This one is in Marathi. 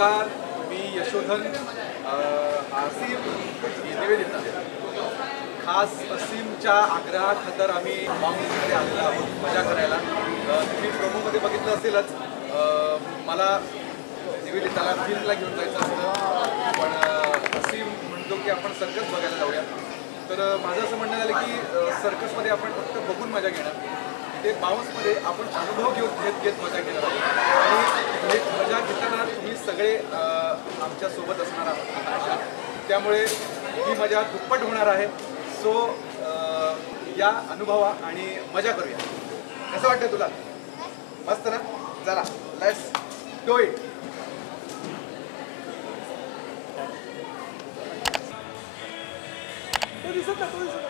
नमस्कार, मी यशोधन. असीम निवेदिता. खास असीमच्या आग्रहाखातर आम्ही बाउंसमध्ये आलेलो आहोत मजा करायला. तुम्ही प्रोमोमध्ये बघितलं असेलच, मला निवेदिताला फिल्मला घेऊन जायचं असतं, पण असीम म्हणतो की आपण सर्कस बघायला जाऊया. तर माझं असं म्हणणं झालं की सर्कसमध्ये आपण फक्त बघून मजा घेणार, ते बाउन्समध्ये आपण अनुभव घेत घेत मजा घेणार आहोत. आणि मजा घेताना तुम्ही सगळे आमच्यासोबत असणार आहात, त्यामुळे ही मजा दुप्पट होणार आहे. सो या अनुभवा आणि मजा करूया. कसं वाटतं तुला? मस्त ना? चला, लेट्स डू इट. तो दिसत ना, तो दिसत.